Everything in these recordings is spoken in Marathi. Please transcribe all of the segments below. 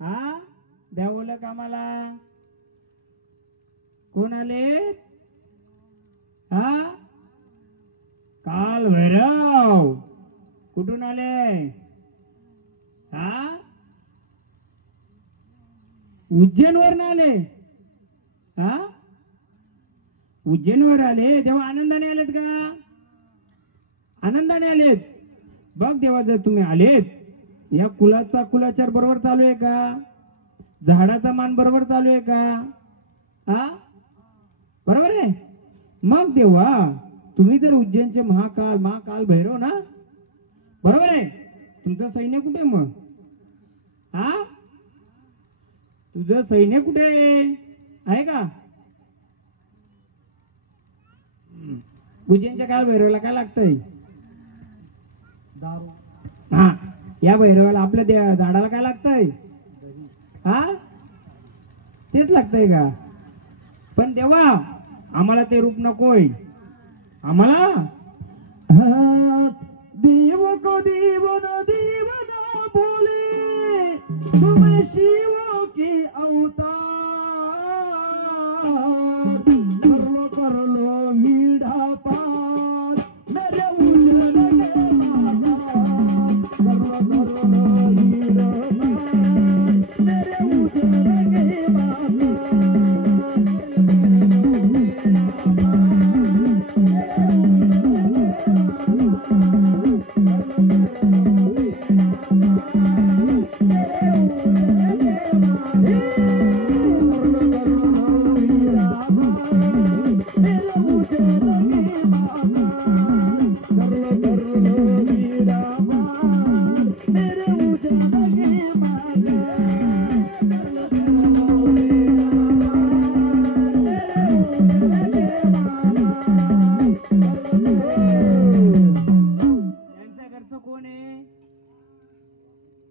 हा द्यावलं कामाला कोण आले? हा काल भैरव कुठून आले? हा उज्जैनवरून आले. हा उज्जैनवर आले तेव्हा आनंदाने आलेत का? आनंदाने आलेत. बघ देवा जर तुम्ही आलेत या कुलाचा कुलाचार बरोबर चालू आहे का? झाडाचा मान बरोबर चालू आहे का? हा बरोबर आहे. मग देवा तुम्ही जर उज्जैनचे महाकाल भैरव ना बरोबर आहे. तुमचं सैन्य कुठे मग? हा तुझं सैन्य कुठे आहे का? उज्जैनच्या काल भैरवला काय लागतंय? दारू. हा या भैरवाला आपल्या झाडाला काय लागतंय? हा तेच लागतंय का? पण देवा आम्हाला ते रूप नकोय. आम्हाला देव को देव न बोले तुम शिव के अवतार कर लो मीठा पार मेरे उजड़ के माता कर लो मीठा पार मेरे उजड़ के माता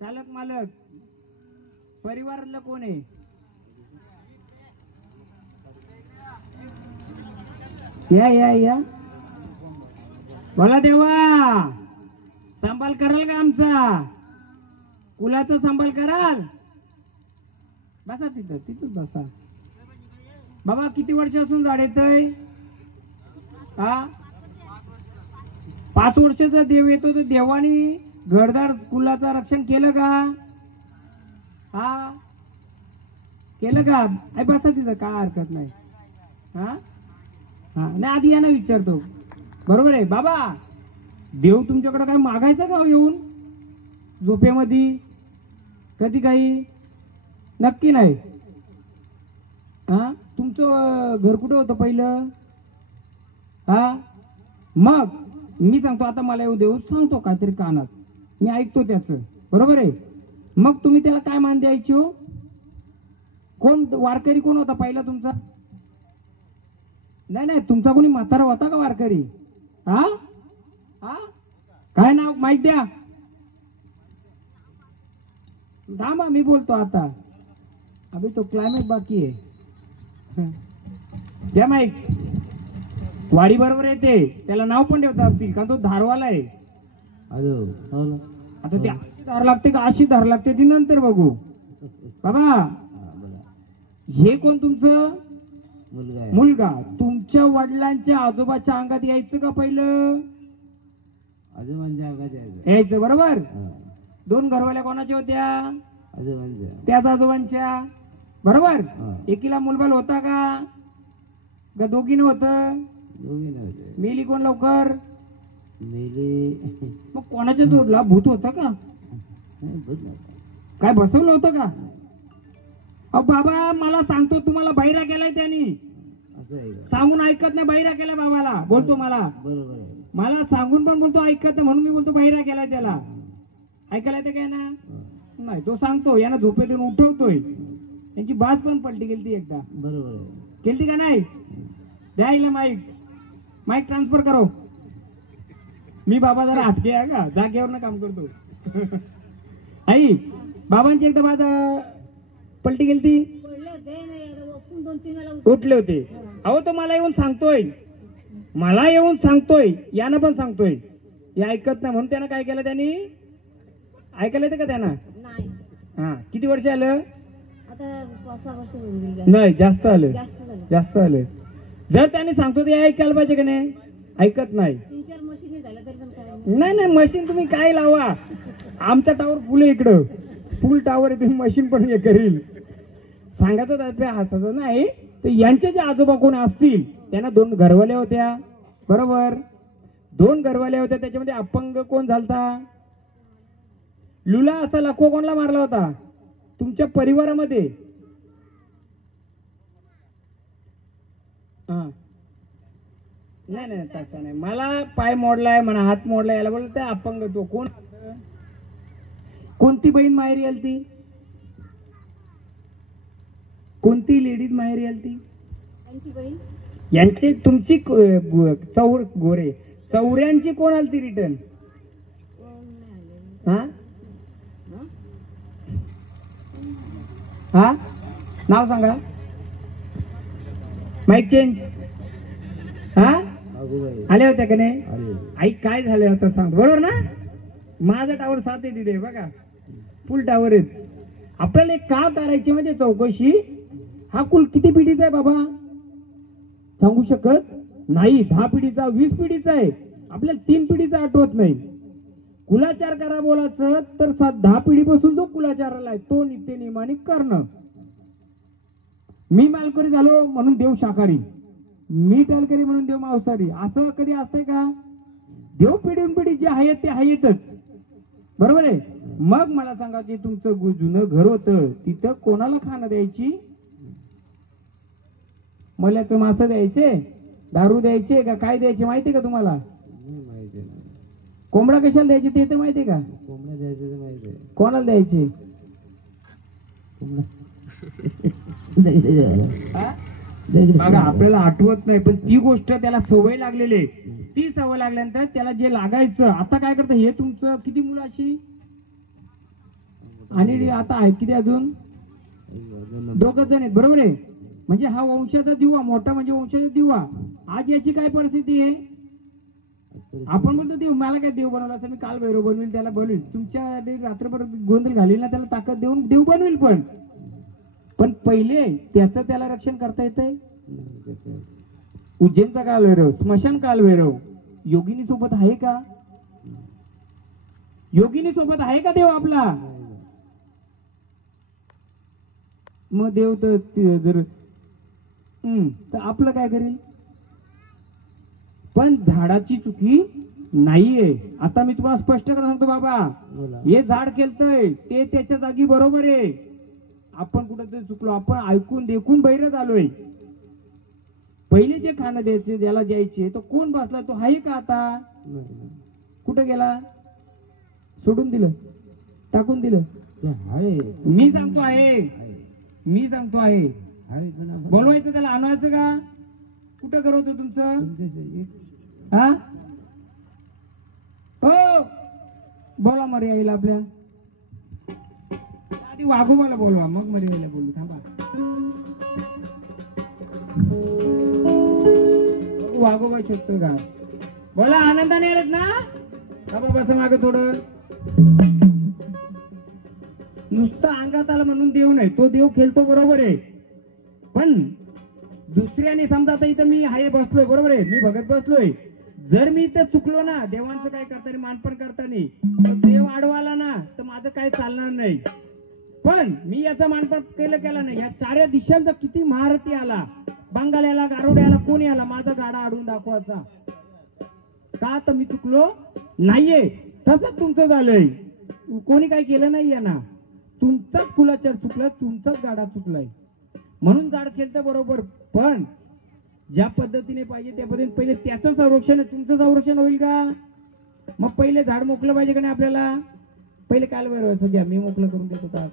चालक मालक परिवारातलं कोण आहे? या या या बोला देवा सांभाळ कराल का आमचा? कुलाचा सांभाळ कराल? बसा तिथं तिथंच बसा. बाबा किती वर्षापासून झाड येतंय? हा 5 वर्षाचा देव येतो तर देवानी घरदार कुलाचं रक्षण केलं का? हा केलं का? आई बसा तिथं काय हरकत नाही. हा हा नाही आधी यांना विचारतो. बरोबर आहे बाबा देव तुमच्याकडे काय मागायचं का येऊन झोपेमध्ये कधी काही? नक्की नाही. हा तुमचं घर कुठं होतं पहिलं? हा मग मी सांगतो आता मला येऊ देऊ सांगतो काहीतरी कानात मी ऐकतो त्याचं. बरोबर आहे. मग तुम्ही त्याला काय मान द्यायची हो? कोण वारकरी कोण होता पहिला तुमचा? नाही नाही तुमचा कोणी म्हातारा होता का वारकरी? हा हा काय नाव माहित द्या. थांबा मी बोलतो आता. अभी तो क्लायमेट बाकी आहे. द्या माईक. वाडी बरोबर येते त्याला नाव पण ठेवता असतील कारण तो धारवाला आहे. आता ते अशी धार लागते का अशी धार लागते ती नंतर बघू. बाबा हे कोण तुमचं? मुलगा. तुमच्या वडिलांच्या आजोबाच्या अंगात यायचं का पहिलं? आजोबांच्या अंगात यायचं. बरोबर. 2 घरवाल्या कोणाच्या होत्या? त्याच आजोबांच्या. बरोबर. एकीला मुलबाल होता का दोघीनं होतं? मेली कोण लवकर? मग कोणाच्या जोडला? भूत होता का? काय बसवलं होतं का? अहो बाबा मला सांगतो तुम्हाला बहिरा केलाय त्यांनी. सांगून ऐकत नाही. बहिरा केलाय बाबाला बोलतो मला सांगून पण बोलतो ऐकत नाही म्हणून मी बोलतो बहिरा केलाय त्याला. ऐकायला येते काय ना? नाही तो सांगतो यांना झोपेतून उठवतोय. त्यांची बाज पण पलटी गेली एकदा. बरोबर केली का नाही? द्यायला माईक ट्रान्सफर करो. मी बाबा जरा हटके आहे का जागेवर काम करतो. आई बाबांची एकदा बाज पलटी गेली ती उठले होते. अहो तो मला येऊन सांगतोय यानं पण सांगतोय. हे ऐकत नाही म्हणून त्यानं काय केलं त्यांनी? ऐकायला येते का त्यांना? हा किती वर्ष आलं? आता 5-6 वर्ष होऊन गेली. नाही जास्त आलं. जास्त झालं. जास्त आलं. जर त्याने सांगतो ते ऐकायला पाहिजे का नाही? ऐकत नाही. 3-4 मशीनी झाल्या तरी पण काय नाही नाही मशीन तुम्ही काय लावा, आमचा टावर फुल इकडं फुल टावर आहे, तुम्ही मशीन पण हे करील. सांगायचं त्याच्या हसायचं नाही. तर यांचे जे आजोबा कोण असतील त्यांना 2 घरवाल्या होत्या, बरोबर? 2 घरवाल्या होत्या, त्याच्यामध्ये अपंग कोण झालता? लुला असा लखो कोणला मारला होता तुमच्या परिवारामध्ये? हा नाही नाही तसं नाही. मला पाय मोडलाय म्हणा, हात मोडलाय, याला बोलत अपंग. तो कोण? कोणती बहीण माहेरी आली ती? कोणती लेडीज माहेरी आली ती? त्यांची बहीण यांची तुमची चौर गोरे चौऱ्यांची कोण आली ती रिटर्न? कोण नाही आले. हा हा नाव सांगा. Mike change. हा वाघूबाई आल्या होत्या का नाही? आले. आई काय झालं आता सांग, बरोबर ना? माझा टावर 7 आहे तिथे बघा, फुल टावर आहेत. आपल्याला एक का करायची म्हणजे चौकशी, हा कुल किती पिढीचा आहे बाबा सांगू शकत नाही? 10 पिढीचा, 20 पिढीचा आहे. आपल्याला 3 पिढीचा आठवत नाही. कुलाचार करा बोलायचं तर 10 पिढीपासून जो कुलाचाराला आहे तो नित्य नियमाने करणं. मी मालकरी झालो म्हणून देव शाकाहारी, मी टालकरी म्हणून देव मांसाहारी, असं कधी असतंय का? देव पिढीन पिढी जे आहेत ते आहेतच, बरोबर आहे? मग मला सांगा की तुमचं जुनं घर होतं तिथं कोणाला खाणं द्यायची? मल्याचं मासं द्यायचे, दारू द्यायचे का काय द्यायचे माहितीये का तुम्हाला? नाही माहिती आहे. कोंबडा कशाला द्यायचे ते तर माहितीये का? कोंबड्या द्यायचं तर माहिती आहे. कोणाला द्यायचे? हा? बघा आपल्याला आठवत नाही, पण ती गोष्ट त्याला सवय लागलेली आहे. ती सवय लागल्यानंतर त्याला जे लागायचं, आता काय करतं हे तुमचं किती मुलं अशी? आणि आता आहे किती अजून? 2 जण आहेत, बरोबर आहे? म्हणजे हा वंशाचा दिवा, मोठा म्हणजे वंशाचा दिवा. आज याची काय परिस्थिती आहे? आपण बोलतो देव, मला काय देव बनवला असं, मी काल भैरव बनवेल, त्याला बनवेल, तुमच्या रात्रभर गोंधळ घालील ना, त्याला ताकद देऊन देव बनवेल. पण पहिले त्याचं त्याला रक्षण करता येतंय? उज्जैनचा काल भैरव, स्मशान काल भैरव, योगिनी सोबत आहे का? योगिनी सोबत आहे का देव आपला? मग देव तर जर तर आपलं काय करेल? पण झाडाची चुकी नाहीये. आता मी तुम्हाला स्पष्ट करून सांगतो बाबा, हे झाड केलतय ते त्याच्या जागी बरोबर आहे. आपण कुठेतरी चुकलो, आपण ऐकून देखून बैरच आलोय. पहिले जे खाणं द्यायचे, ज्याला द्यायचे, तो कोण बसला? तो आहे का आता? कुठे गेला? सोडून दिलं, टाकून दिलं? मी सांगतो आहे, मी सांगतो आहे. बोलवायचं त्याला, आणवायचं का? कुठं करवतो तुमचं? हा हो बोला मर्यादेला आपल्या आधी वाघोबाला बोलवा, मग मर्यादेला बोलू. थांबा, वाघोबा शकतो का? बोला, आनंदाने आलेत ना? बाबा बसा माग थोडं. नुसतं अंगात आलं म्हणून देव नाही, तो देव खेळतो बरोबर आहे. पण दुसऱ्याने समजा आता इथं मी आहे बसलोय, बरोबर आहे, मी भगत बसलोय, जर मी इथं चुकलो ना, देवांचं काय करताना मानपण करताना देव आडवाला ना, तर माझं काय चालणार नाही. पण मी याचं मानपण केलं नाही. या 4 दिशांचा किती महारथी आला, बंगाल्याला, गारोड्याला, कोणी आला, माझा गाडा आडून दाखवायचा का? तर मी चुकलो नाहीये. तसंच तुमचं झालंय, कोणी काय केलं नाही ना, तुमचाच कुलाचार चुकला, तुमचाच गाडा चुकलाय म्हणून झाड केलं बरोबर. पण ज्या पद्धतीने पाहिजे त्या पद्धतीने पहिले त्याचं संरक्षण आहे, तुमचं संरक्षण होईल का? मग पहिले झाड मोकलं पाहिजे का नाही आपल्याला? पहिले काल बरोबर घ्या, मी मोकलं करून देतो का?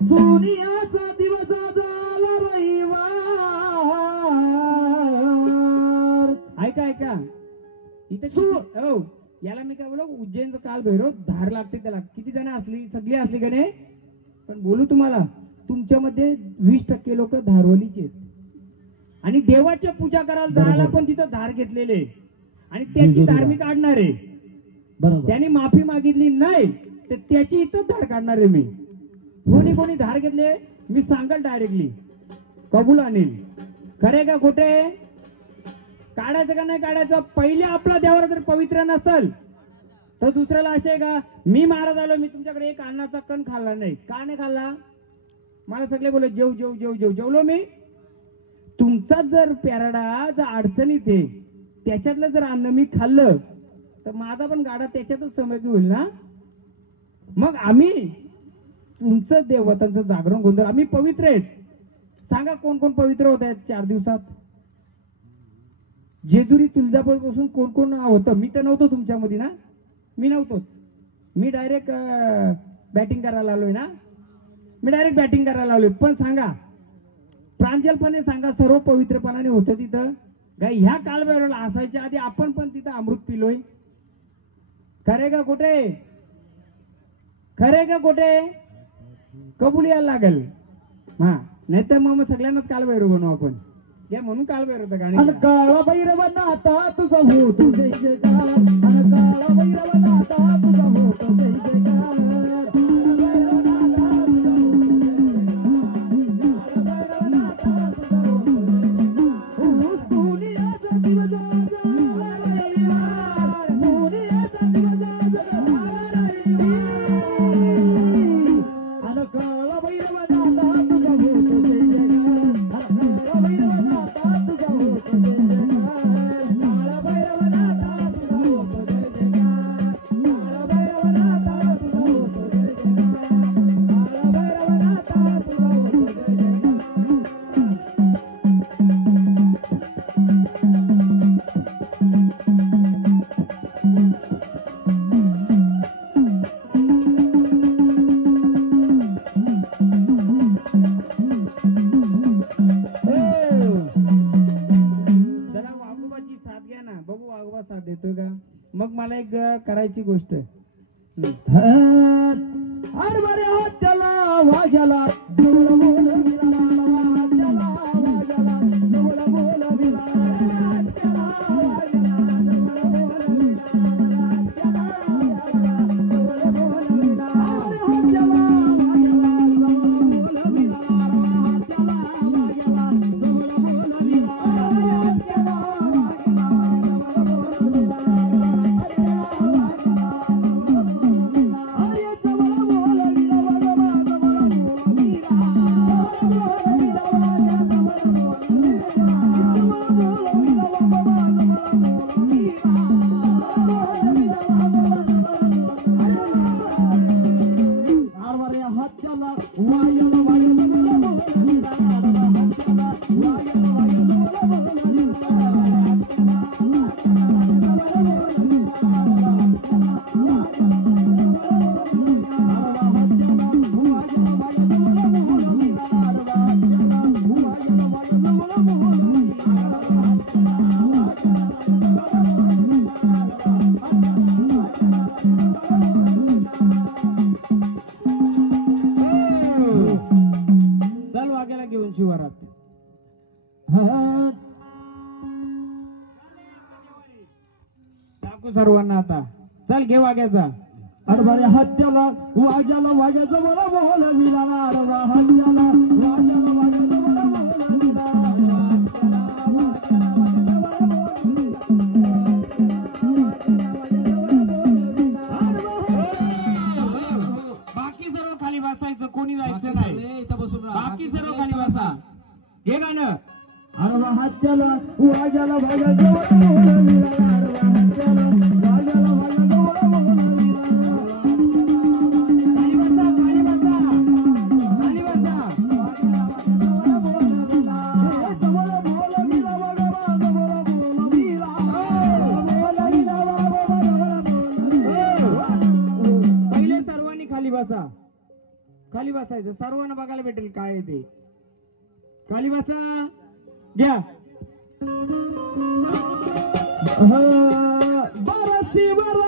सोनियाचा दिवस झाला रविवार. ऐका इथे हो, याला मी काय बोलू, उज्जैनचं काल भैरव धार लागते त्याला. किती जण असली? सगळी असली का नाही? पण बोलू तुम्हाला, तुमच्यामध्ये 20% लोक धारवलीचे आहेत. आणि देवाच्या पूजा करायला जायला पण तिथं धार घेतलेले आणि त्याची धार्मिक काढणारे. बरोबर. त्यांनी माफी मागितली नाही तर त्याची इथं धाड काढणार आहे मी. कोणी धाड घेतले मी सांगल डायरेक्टली, कबूल आणील. खरे का खोटे, काढायचं का नाही काढायचं. पहिले आपला देवाला जर पवित्र नसल तर दुसऱ्याला असे आहे का, मी महाराज आलो, मी तुमच्याकडे एक अन्नाचा कण खाल्ला नाही. का नाही खाल्ला? मला सगळे बोलले जेव जेव जेव जेव. जेवलो मी. तुमचा जर प्यारडा जर अडचणीत आहे, त्याच्यातलं जर अन्न मी खाल्लं तर माझा पण गाडा त्याच्यातच समाधी होईल ना. मग आम्ही तुमचं देवतांचं जागरण गोंधळ, आम्ही पवित्र आहेत. सांगा कोण कोण पवित्र होत आहेत 4 दिवसात? जेजुरी तुळजापूर पासून कोण कोण होतं? मी तर नव्हतो तुमच्यामध्ये ना, मी नव्हतोच. मी डायरेक्ट बॅटिंग करायला आलोय ना, मी डायरेक्ट बॅटिंग करायला आलोय. पण सांगा प्रांजलपणे सांगा, सर्व पवित्रपणाने होतं तिथं का? ह्या कालभैरवला असायच्या आधी आपण पण तिथं अमृत पिलोय? खरे का खोटे? खरे का खोटे? कबूल यायला लागल. हा, नाही तर मग सगळ्यांनाच कालभैरव बनवू आपण. घ्या म्हणून कालभैरव गाणी. अन काळा भैरव नाता तुझा होतो जय जयकार. अन काळा भैरव नाता तुझा होतो जय जयकार. सोनियाचा दिवस आज रविवार. सोनियाचा दिवस आज रविवार. अन काळा भैरव नाता तुझा होतो जय जयकार. अन काळा भैरव नाता तुझा होतो जय जयकार. काळा भैरव नाता तुझा होतो जय जयकार. काळा भैरव नाता तुझा होतो जय जयकार. काळा भैरव नाता तुझा होतो जय जयकार. जरा वाघोबाची साथ घ्या ना, बघू वाघोबा साथ देतोय का. मग मला एक करायची गोष्ट. अरे हात्याला वाघ्याला जवळ बोलविला. हात्याला वाघ्याला जवळ बोलविला. हात्याला वाघ्याला जवळ बोलविला. हात्याला वाघ्याला जवळ बोलविला. अरे हात्याला वाघ्याला जवळ बोलविला. हात्याला वाघ्याला जवळ बोलविला. हात्याला वाघ्याला जवळ बोलविला. अरे जवळ बोलविला वाघोबा जवळ बोलविला. जवळ बोलविला वाघ्या जवळ बोलविला. जवळ बोलविला वाघोबा जवळ बोलविला. बोलविला वाघोबा जवळ बोलविला. अरे हात्याला वाघ्याला वाघ्या जवळ बोलविला. हात्याला वाघ्याला वाघ्या जवळ चल वाघ्याला घेऊन शिवारात. टाकू सर्वांना आता. चल घे वाघ्याचा. अरे हात्याला वाघ्याला वाघ्या जवळ बोलविला. अरे हात्याला वाघ्याला वाघ्या जवळ बोलविला. बाकी सर्व खाली बसायचं, कोणी जायचं नाही. बाकी सर्व खाली बसा. हे गाणं. अरे हात्याला वाघ्याला वाघ्या जवळ बोलविला. अरे हात्याला वाघ्याला वाघ्या जवळ बोलविला. खाली बसा, खाली बसा, खाली बसा. जवळ बोलविला वाघोबा जवळ बोलविला. बोलविला वाघोबा जवळ बोलविला. पहिले सर्वांनी खाली बसा. खाली बसायचं, सर्वांना बघायला भेटेल काय आहे ते. खाली बसा. घ्या. बाराशे वर